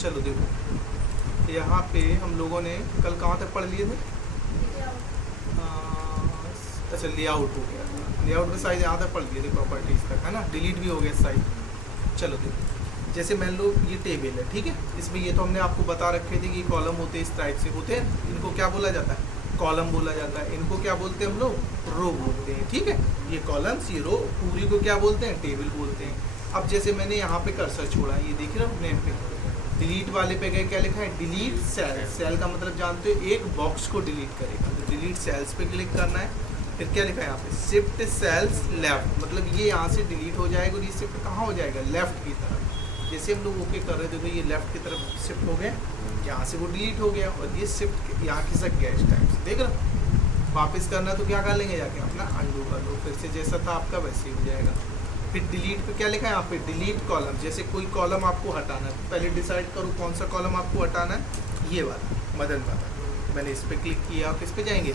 चलो देखो, यहाँ पे हम लोगों ने कल कहाँ तक पढ़ लिए थे? अच्छा, लेआउट हो गया था। लेआउट में साइज यहाँ तक पढ़ लिए थे, प्रॉपर्टीज तक, है ना। डिलीट भी हो गया साइज। चलो देखो, जैसे मान लो ये टेबल है, ठीक है। इसमें ये तो हमने आपको बता रखे थे कि कॉलम होते हैं, इस टाइप से होते हैं। इनको क्या बोला जाता है? कॉलम बोला जाता है। इनको क्या बोलते हैं हम लोग? रो बोलते हैं, ठीक है। ये कॉलम्स, ये रो, पूरी को क्या बोलते हैं? टेबल बोलते हैं। अब जैसे मैंने यहाँ पे कर्सर छोड़ा, ये देख रहे हो नेम पे, डिलीट वाले पे गए, क्या लिखा है? Delete cell. सेल का मतलब जानते हो, एक बॉक्स को डिलीट करेगा। तो डिलीट सेल्स पे क्लिक करना है। फिर क्या लिखा है यहाँ पे? शिफ्ट सेल्स लेफ्ट, मतलब ये यहाँ से डिलीट हो जाएगा और ये शिफ्ट कहाँ हो जाएगा? लेफ्ट की तरफ। जैसे हम लोग ओके कर रहे थे तो ये लेफ्ट की तरफ शिफ्ट हो गया, यहाँ से वो डिलीट हो गया और ये शिफ्ट यहाँ खिसक गया इस टाइप से, देख रहे हो। वापस करना तो क्या कर लेंगे, जाके अपना अंडू कर लो, फिर से जैसा था आपका वैसे ही हो जाएगा। फिर डिलीट पे क्या लिखा है यहाँ पे? Delete column. जैसे कोई कॉलम आपको हटाना है, पहले डिसाइड करो कौन सा कॉलम आपको हटाना है। ये वाला, मदन वाला। मैंने इस पर क्लिक किया, किस पे जाएंगे?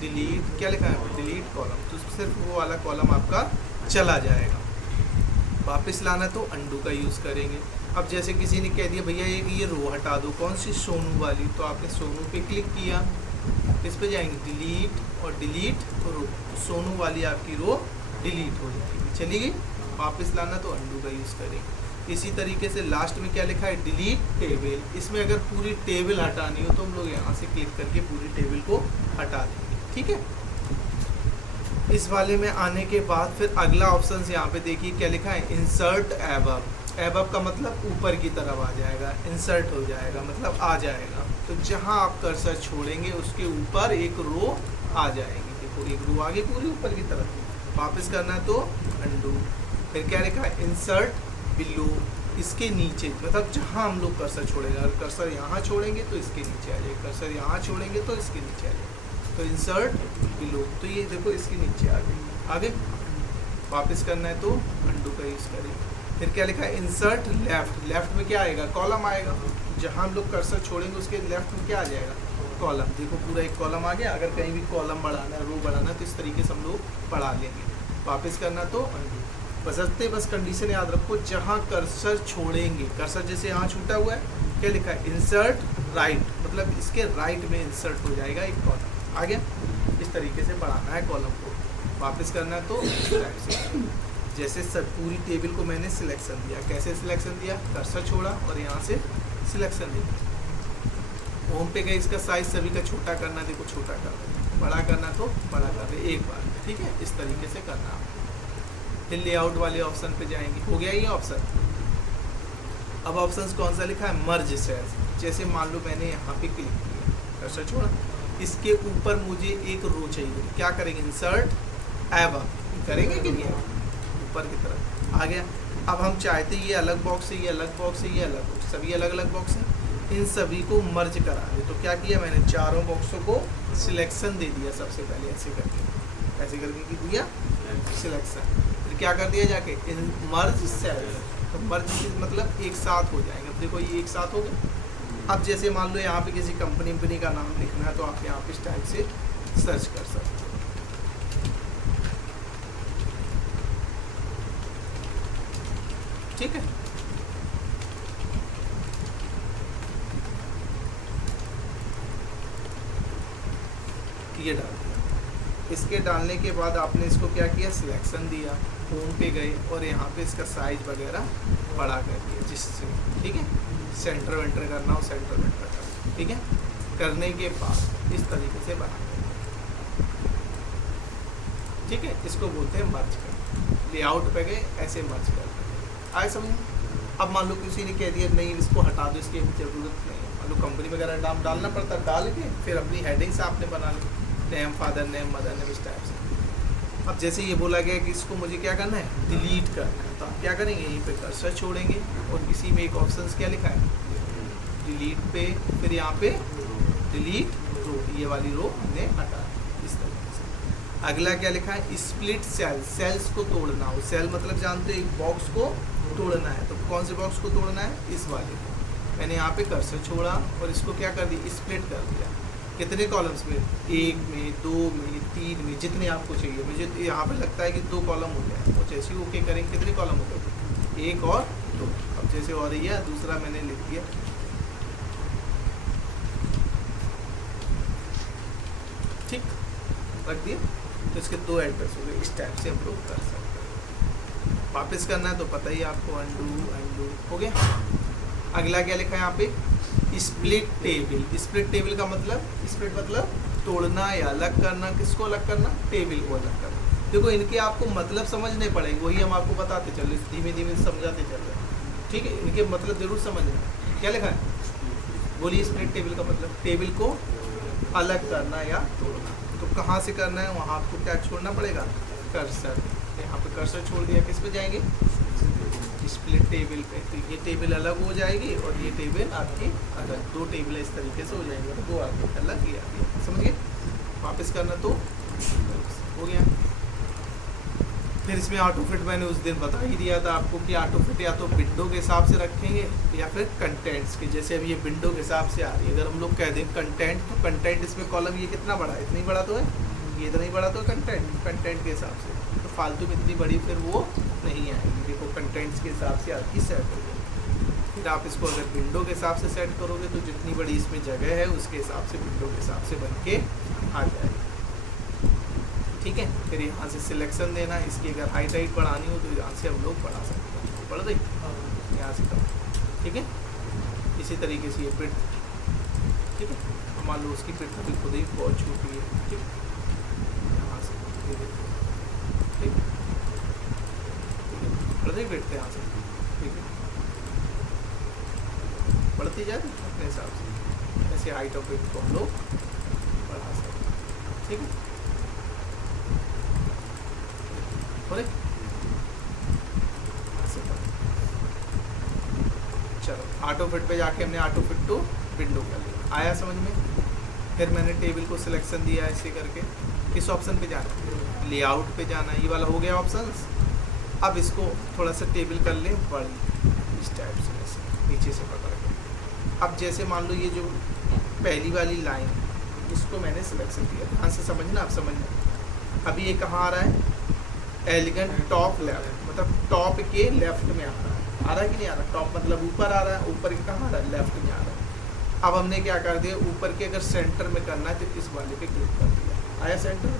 डिलीट, क्या लिखा है? Delete column. तो सिर्फ वो वाला कॉलम आपका चला जाएगा। वापस लाना तो अंडू का यूज़ करेंगे। अब जैसे किसी ने कह दिया भैया ये रो हटा दो, कौन सी? सोनू वाली। तो आपने सोनू पे क्लिक किया, इस पे जाएंगे डिलीट और डिलीट रो, तो सोनू वाली आपकी रो डिलीट हो जाएगी, चली गई। वापस लाना तो अंडू का यूज़ करेंगे। इसी तरीके से लास्ट में क्या लिखा है? Delete table. इसमें अगर पूरी टेबल हटानी हो तो हम लोग यहाँ से क्लिक करके पूरी टेबल को हटा देंगे, ठीक है। इस वाले में आने के बाद फिर अगला ऑप्शन यहाँ पे देखिए क्या लिखा है? Insert above. एबव का मतलब ऊपर की तरफ आ जाएगा, इंसर्ट हो जाएगा मतलब आ जाएगा। तो जहाँ आप कर्सर छोड़ेंगे उसके ऊपर एक रो आ जाएगी। देखो एक रो आ गई पूरी ऊपर की तरफ। वापस करना है तो अंडू। फिर क्या लिखा है? Insert below. इसके नीचे मतलब जहाँ हम लोग कर्सर छोड़ेंगे, अगर कर्सर यहाँ छोड़ेंगे तो इसके नीचे आ जाएगा, कर्सर यहाँ छोड़ेंगे तो इसके नीचे आ जाएगा। तो इंसर्ट बिलो, तो ये देखो इसके नीचे आ गई, आगे। वापस करना है तो अंडू का यूज़ करेंगे। फिर क्या लिखा है? Insert left. लेफ्ट में क्या आएगा? कॉलम आएगा। जहाँ हम लोग कर्सर छोड़ेंगे उसके लेफ्ट में क्या आ जाएगा? कॉलम। देखो पूरा एक कॉलम आ गया। अगर कहीं भी कॉलम बढ़ाना है, रो बढ़ाना है तो इस तरीके से हम लोग बढ़ा लेंगे। वापस करना तो अंडू। बस कंडीशन याद रखो, जहाँ कर्सर छोड़ेंगे, कर्सर जैसे यहाँ छूटा हुआ है, क्या लिखा है? इंसर्ट राइट, मतलब इसके राइट में इंसर्ट हो जाएगा एक कॉलम, आ गया। इस तरीके से बढ़ाना है कॉलम को। वापस करना है तो इस टाइप से। जैसे सब पूरी टेबल को मैंने सिलेक्शन दिया, कैसे सिलेक्शन दिया? कर्सर छोड़ा और यहाँ से सिलेक्शन दिया। होम पे गए, इसका साइज सभी का छोटा करना, देखो छोटा कर दे, बड़ा करना तो बड़ा कर दे एक बार, ठीक है। इस तरीके से करना। फिर लेआउट वाले ऑप्शन पे जाएंगे, हो गया ये ऑप्शन। अब ऑप्शन कौन सा लिखा है? Merge cells. जैसे मान लो मैंने यहाँ पे क्लिक किया, कर्सर छोड़ा, इसके ऊपर मुझे एक रो चाहिए, क्या करेंगे? इंसर्ट एबव करेंगे कि नहीं? ऊपर की तरफ आ गया। अब हम चाहते ये अलग बॉक्स है, ये अलग बॉक्स है, ये अलग बॉक्स, सभी अलग अलग बॉक्स हैं, इन सभी को मर्ज करा दे। तो क्या किया मैंने? चारों बॉक्सों को सिलेक्शन दे दिया सबसे पहले, ऐसे करके दिया सिलेक्शन। फिर क्या कर दिया जाके? Merge cells. तो मर्ज मतलब एक साथ हो जाएंगे। अब देखो ये एक साथ हो गया। अब जैसे मान लो यहाँ पे किसी कंपनी का नाम लिखना है तो आप यहाँ पे इस टाइप से सर्च कर सकते हो, ठीक है। ये डाल दिया। इसके डालने के बाद आपने इसको क्या किया? सिलेक्शन दिया, होम पे गए और यहाँ पे इसका साइज वगैरह बड़ा कर दिया जिससे, ठीक है। सेंटर वेंटर करना हो सेंटर वेंटर करना, ठीक है। करने के बाद इस तरीके से बना, ठीक है। इसको बोलते हैं मर्ज कर। लेआउट पे गए, ऐसे मर्ज कर आए समझ। अब मान लो किसी ने कह दिया नहीं इसको हटा दो, इसकी ज़रूरत नहीं है, मान लो कंपनी वगैरह नाम डालना पड़ता, डाल के फिर अपनी हेडिंग्स आपने बना ली, name, father name, mother name, इस टाइप से। अब जैसे ये बोला गया कि इसको मुझे क्या करना है? डिलीट करना है, तो आप क्या करेंगे? यहीं पे कर्सर छोड़ेंगे और इसी में एक ऑप्शन क्या लिखा है? डिलीट पे, फिर यहाँ पे डिलीट रो, ये वाली रो हमने हटा इस तरीके से। अगला क्या लिखा है? Split cell. सेल्स को तोड़ना हो, सेल मतलब जानते हैं एक बॉक्स को तोड़ना है। तो कौन से बॉक्स को तोड़ना है? इस वाले को। मैंने यहाँ पे कर्सर छोड़ा और इसको क्या कर दिया? स्प्लिट कर दिया। कितने कॉलम्स में? 1 में, 2 में, 3 में, जितने आपको चाहिए। मुझे यहाँ पे लगता है कि 2 कॉलम हो जाए, तो जैसे ही ओके करेंगे कितने कॉलम हो गए? 1 और 2। अब जैसे और ही है, दूसरा मैंने लिख दिया ठीक, रख दिए। तो इसके 2 एड्रेस हो गए। इस टाइप से हम लोग कर सकते हैं। वापस करना है तो पता ही आपको, अंडू हो गया। अगला क्या लिखा है यहाँ पे, स्प्लिट टेबल। स्प्लिट टेबल का मतलब, स्प्लिट मतलब तोड़ना या अलग करना। किसको अलग करना, टेबल को अलग करना। देखो इनके आपको मतलब समझने पड़ेंगे, वही हम आपको बताते चल रहे, धीमे धीमे समझाते चल रहे हैं, ठीक है। इनके मतलब जरूर समझना। क्या लिखा है, बोलिए। स्प्लिट टेबल का मतलब टेबल को अलग करना या तोड़ना। तो कहाँ से करना है, वहाँ आपको क्या छोड़ना पड़ेगा, कर्सर। यहाँ पे कर्सर छोड़ दिया, किस पे जाएंगे, स्प्लिट टेबल पे। तो ये टेबल अलग हो जाएगी और ये टेबल आपकी अलग। 2 टेबल इस तरीके से हो जाएंगे, 2 आपकी अलग, ये आपकी, समझ गए। वापस करना तो हो गया। फिर इसमें ऑटो फिट मैंने उस दिन बता ही दिया था आपको कि ऑटो फिट या तो विंडो के हिसाब से रखेंगे या फिर कंटेंट्स के। जैसे अभी ये विंडो के हिसाब से आ रही है, अगर हम लोग कह दें कंटेंट, तो कंटेंट इसमें कॉलम ये कितना बड़ा है, इतनी बड़ा तो है, ये इतना ही बड़ा तो है कंटेंट के हिसाब से। तो फालतू में इतनी बड़ी फिर वो नहीं आएगी। देखो कंटेंट्स के हिसाब से आपकी सेट हो गई। फिर आप इसको अगर विंडो के हिसाब से सेट करोगे तो जितनी बड़ी इसमें जगह है उसके हिसाब से विंडो के हिसाब से बन के आ जाएगी, ठीक है। फिर यहाँ से सिलेक्शन देना, इसकी अगर हाइट बढ़ानी हो तो यहाँ से हम लोग बढ़ा सकते हैं, बढ़ गई यहाँ से कम, ठीक है। इसी तरीके से ये पिट, ठीक है। मान लो उसकी पिट अभी खुद ही बहुत छोटी है, ठीक, यहाँ से ये देखो, ठीक है, बढ़ गई पिट यहाँ से, ठीक है, बढ़ती जाए अपने हिसाब से। ऐसे हाइट ऑफ पिट को हम लोग बढ़ा सकते हैं, ठीक है। चलो ऑटो फिट पे जाके हमने ऑटो फिट टू विंडो कर लिया, आया समझ में। फिर मैंने टेबल को सिलेक्शन दिया ऐसे करके। किस ऑप्शन पे जाना है, लेआउट पे जाना है, ये वाला हो गया ऑप्शंस। अब इसको थोड़ा सा टेबल कर ले बड़ी, इस टाइप से ऐसे नीचे से पकड़ के। अब जैसे मान लो ये जो पहली वाली लाइन, इसको मैंने सिलेक्शन दिया, ध्यान से समझना, आप समझना। अभी ये कहाँ आ रहा है, एलिगेंट टॉप लेफ्ट, मतलब टॉप के लेफ्ट में आ रहा है कि नहीं आ रहा। टॉप मतलब ऊपर आ रहा है, ऊपर के कहाँ आ रहा है, लेफ्ट में आ रहा है। अब हमने क्या कर दिया, ऊपर के अगर सेंटर में करना है तो इस वाले पे क्लिक कर दिया, आया सेंटर,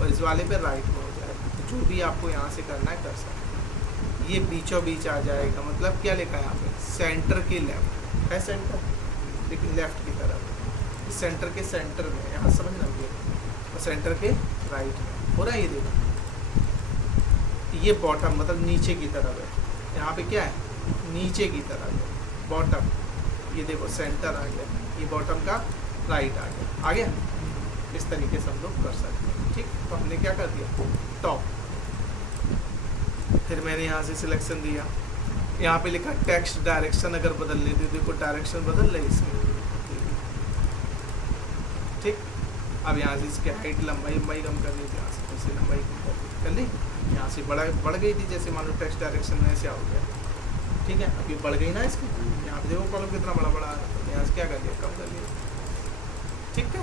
और इस वाले पे राइट में हो जाएगा। तो जो भी आपको यहाँ से करना है कर सकते हैं। ये बीचों बीच आ जाएगा, मतलब क्या लिखा है यहाँ पे, सेंटर के लेफ्ट है, सेंटर लेकिन लेफ्ट की तरफ, सेंटर के सेंटर में, यहाँ समझना ये, और सेंटर के राइट में हो रहा है। ये देखो ये बॉटम मतलब नीचे की तरफ है, यहाँ पे क्या है, नीचे की तरफ है बॉटम। ये देखो सेंटर आ गया, ये बॉटम का राइट आ गया। इस तरीके से हम लोग कर सकते हैं, ठीक। तो हमने क्या कर दिया, टॉप। फिर मैंने यहाँ से सिलेक्शन दिया, यहाँ पे लिखा टेक्स्ट डायरेक्शन अगर बदल लेते, देखो डायरेक्शन बदल रही इसमें, ठीक। अब यहाँ से इसकी हाइट लंबाई कम करनी थी, यहाँ से जैसे लंबाई कम कर ली, यहाँ से बढ़ गई थी, जैसे मान लो टेक्स्ट डायरेक्शन में ऐसे आ गया, ठीक है। अब ये बढ़ गई ना इसकी, यहाँ पे देखो कॉलम कितना बड़ा आ रहा है, यहाँ से क्या कर लिया, कम कर लिया, ठीक है।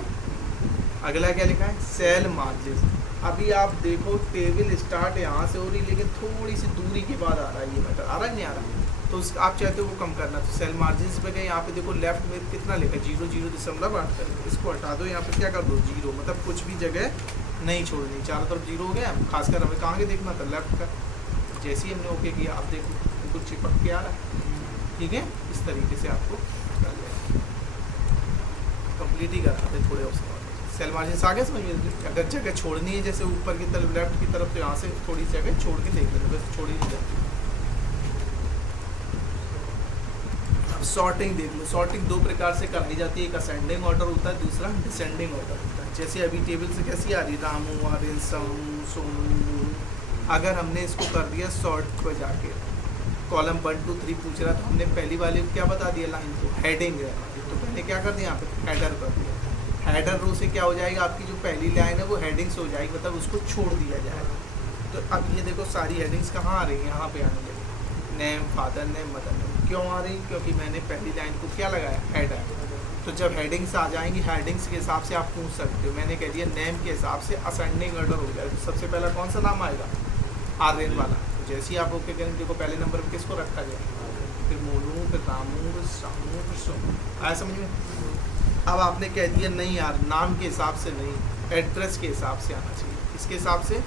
अगला क्या लिखा है, सेल मार्जिन। अभी आप देखो टेबल स्टार्ट यहाँ से हो रही, लेकिन थोड़ी सी दूरी के बाद आ रहा है, ये मैटर आ रहा है, नहीं आ रहा। तो आप चाहते हो वो कम करना, तो सेल मार्जिन पे गए, यहाँ पे देखो लेफ्ट में कितना लिखा है, 0.0.8। इसको हटा दो, यहाँ पे क्या कर दो, 0, मतलब कुछ भी जगह नहीं छोड़नी, चारों तरफ 0 हो गया। खासकर हमें कहाँ के देखना था, लेफ्ट का। जैसे ही हमने ओके किया, आप देखो बिल्कुल चिपक के आ रहा है, ठीक है। इस तरीके से आपको कर लेना, कंप्लीट ही कराते थोड़े ऑप्शन। सेल मार्जिन आगे समझ में, अगर जगह छोड़नी है जैसे ऊपर की तरफ लेफ्ट की तरफ, तो यहाँ से थोड़ी जगह छोड़ के देख लेते, वैसे छोड़ी नहीं जाती। अब सॉर्टिंग देख लो, सॉर्टिंग 2 प्रकार से कराई जाती है, एक असेंडिंग ऑर्डर होता है, दूसरा डिसेंडिंग ऑर्डर होता है। जैसे अभी टेबल से कैसी आ रही, रामू, आर्यन, सोनू। अगर हमने इसको कर दिया सॉर्ट पर जाके, कॉलम 1 2 3 पूछ रहा, तो हमने पहली वाले क्या बता दिया, लाइन को हेडिंग है, तो पहले क्या कर दिया, यहाँ पे हेडर कर दिया। हेडर रो से क्या हो जाएगा, आपकी जो पहली लाइन है वो हेडिंग से हो जाएगी, मतलब उसको छोड़ दिया जाएगा। तो अब ये देखो सारी हेडिंग्स कहाँ आ रही हैं, यहाँ पे आने लगी, name, father name, mother name. क्यों आ रही, क्योंकि मैंने पहली लाइन को क्या लगाया, हेडर। तो जब हेडिंग्स आ जाएंगी, हेडिंग्स के हिसाब से आप पूछ सकते हो। मैंने कह दिया नेम के हिसाब से असेंडिंग ऑर्डर हो जाए, तो सबसे पहला कौन सा नाम आएगा, आर्यन वाला। तो जैसे ही आप ओके करेंगे, देखो पहले नंबर पर किसको रखा जाए, फिर मोनू, फिर रामू, फिर शामू, फिर सोमू। आया समझ में? अब आपने कह दिया नहीं यार, नाम के हिसाब से नहीं, एड्रेस के हिसाब से आना चाहिए। किसके हिसाब से?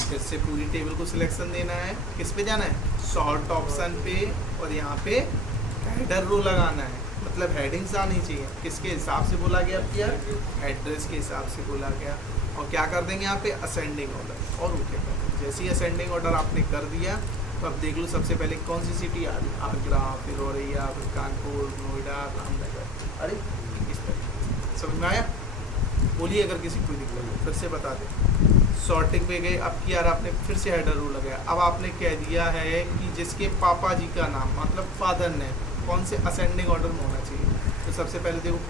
फिर से पूरी टेबल को सिलेक्शन देना है। किस पे जाना है? सॉर्ट ऑप्शन पे, और यहाँ पे हेडर रो लगाना है, मतलब हेडिंग्स आनी चाहिए। किसके हिसाब से बोला गया भैया? एड्रेस के हिसाब से बोला गया। और क्या कर देंगे यहाँ पे? असेंडिंग ऑर्डर, और ओके कर देंगे। जैसे ही असेंडिंग ऑर्डर आपने कर दिया तो अब देख लो सबसे पहले कौन सी सिटी आ रही? आगरा, फिर औरैया, फिर कानपुर, नोएडा, रामनगर। अरे इस तरह समझ में आया? बोलिए अगर किसी को दिक्कत हो, फिर से बता दें। सॉर्टिंग पे गए, अब किया आपने फिर से हेडर रो लगाया। अब आपने कह दिया है कि जिसके पापा जी का नाम, मतलब फादर ने, कौन से असेंडिंग ऑर्डर में होना चाहिए। तो सबसे पहले देखो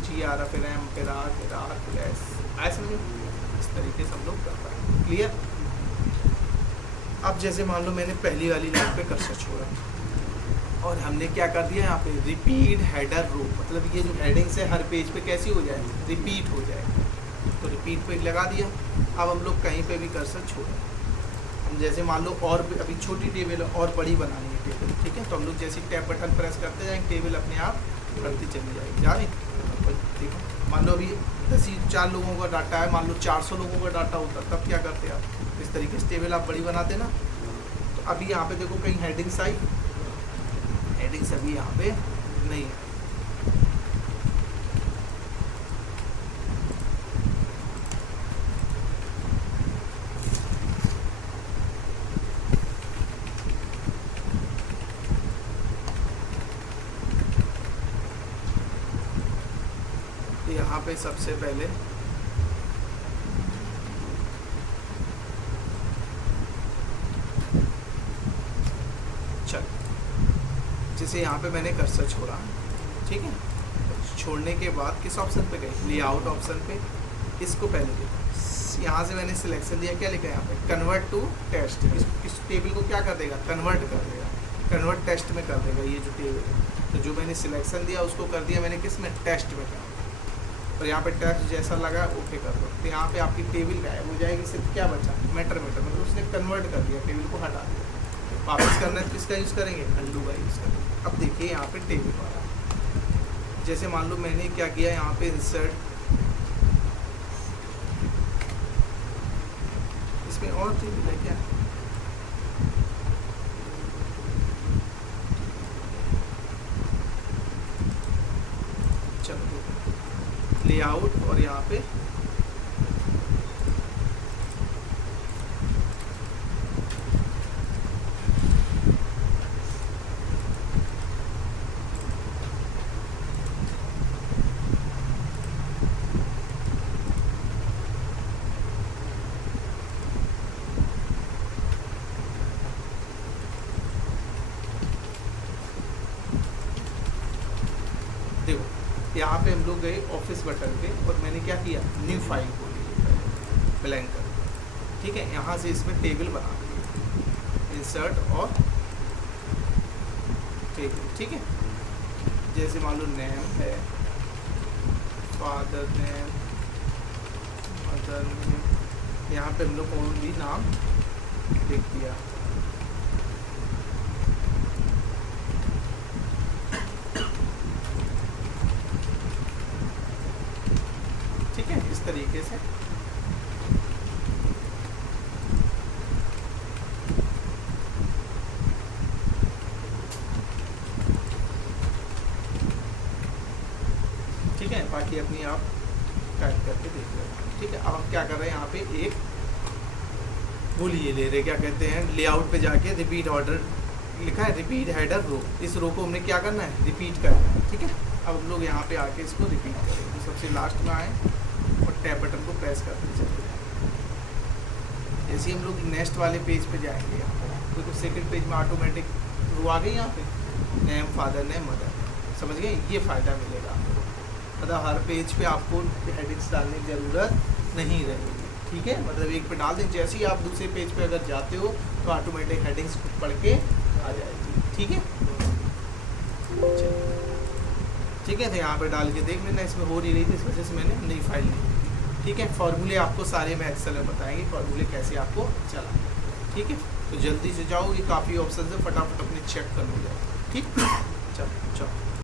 जी आ रहा, फिर एम, फिर आर, फिर आर, फिर एस। ऐसे समझो, इस तरीके से हम लोग करते हैं। क्लियर? अब जैसे मान लो मैंने पहली वाली लाइन पे कर्सर छोड़ा और हमने क्या कर दिया यहाँ पे? रिपीट हेडर रो, मतलब ये जो हेडिंग्स है हर पेज पे कैसी हो जाए? रिपीट हो जाए। तो रिपीट पे लगा दिया। अब हम लोग कहीं पे भी कर्सर छोड़ें, हम जैसे मान लो और अभी छोटी टेबल और बड़ी बनानी है टेबल, ठीक है? तो हम लोग जैसे टैब बटन प्रेस करते जाएंगे, टेबल अपने आप बढ़ती चली जाएगी। जा रही? ठीक है। मान लो अभी 4 लोगों का डाटा है, मान लो 400 लोगों का डाटा होता, तब क्या करते आप? इस तरीके से टेबल आप बड़ी बनाते ना। तो अभी यहाँ पे देखो कहीं हेडिंग्स आई, हेडिंग्स अभी यहाँ पे नहीं है। तो यहाँ पे सबसे पहले जैसे यहाँ पे मैंने कर्सर छोड़ा, ठीक है? छोड़ने के बाद किस ऑप्शन पे गए? लेआउट ऑप्शन पे। इसको पहले देखो, यहाँ से मैंने सिलेक्शन दिया, क्या लिखा है यहाँ पे? Convert to test. इस टेबल को क्या कर देगा? कन्वर्ट कर देगा, कन्वर्ट टेस्ट में कर देगा ये जो टेबल है। तो जो मैंने सिलेक्शन दिया उसको कर दिया मैंने किस में? टेस्ट में कर दिया। और यहाँ पे टेस्ट जैसा लगा ओके कर दो, तो यहाँ पे आपकी टेबल गायब हो जाएगी। सिर्फ क्या बचा? मेटर, मतलब उसने कन्वर्ट कर दिया, टेबल को हटा दिया। वापस करना है तो किसका यूज़ करेंगे? अंडू का यूज़ करेंगे। अब देखिए यहाँ पे टेबल वाला, जैसे मान लो मैंने क्या किया यहाँ पे इंसर्ट, इसमें और टेबल है क्या? चलो लेआउट, और यहाँ पे यहाँ पे हम लोग गए ऑफिस बटन पे और मैंने क्या किया? न्यू फाइल खोली, ब्लैंक कर दिया, ठीक है? यहाँ से इसमें टेबल बना दिया, इंसर्ट और टेबल, ठीक है? जैसे मान लो नेम है, फादर नेम, मदर नेम, यहाँ पे हम लोग कोई भी नाम लिख दिया। ठीक है, इस तरीके से ठीक है। बाकी अपनी आप टाइप करके देख लेना, ठीक है? अब हम क्या कर रहे हैं यहाँ पे एक बोलिए ले रहे, क्या कहते हैं, लेआउट पे जाके रिपीट ऑर्डर लिखा है, रिपीट हेडर रो। इस रो को हमने क्या करना है? रिपीट करना है, ठीक है? अब हम लोग यहाँ पे आके इसको रिपीट करेंगे। तो सबसे लास्ट में आए और टैब बटन को प्रेस करते चले जाएंगे। जैसे हम लोग नेक्स्ट वाले पेज पे जाएंगे, यहाँ पे तो सेकंड पेज में ऑटोमेटिक रो आ गई। यहाँ पे नेम, फादर नेम, मदर, समझ गए? ये फ़ायदा मिलेगा आपको, मतलब हर पेज पे आपको हेडिंग्स डालने की ज़रूरत नहीं रहेगी, ठीक है? मतलब एक पे डाल दें, जैसे ही आप दूसरे पेज पे अगर जाते हो तो ऑटोमेटिक हेडिंग्स पढ़ के आ जाएगी, ठीक है? ठीक है, तो यहाँ पे डाल के देख लेना, इसमें हो नहीं रही थी, इस वजह से मैंने नई फाइल ली, ठीक है? फार्मूले आपको सारे में एक्सेल में बताएंगे, फार्मूले कैसे आपको चला, ठीक है? तो जल्दी से जाओ, ये काफ़ी ऑप्शन है, फटाफट अपने चेक कर लो जाओ। ठीक।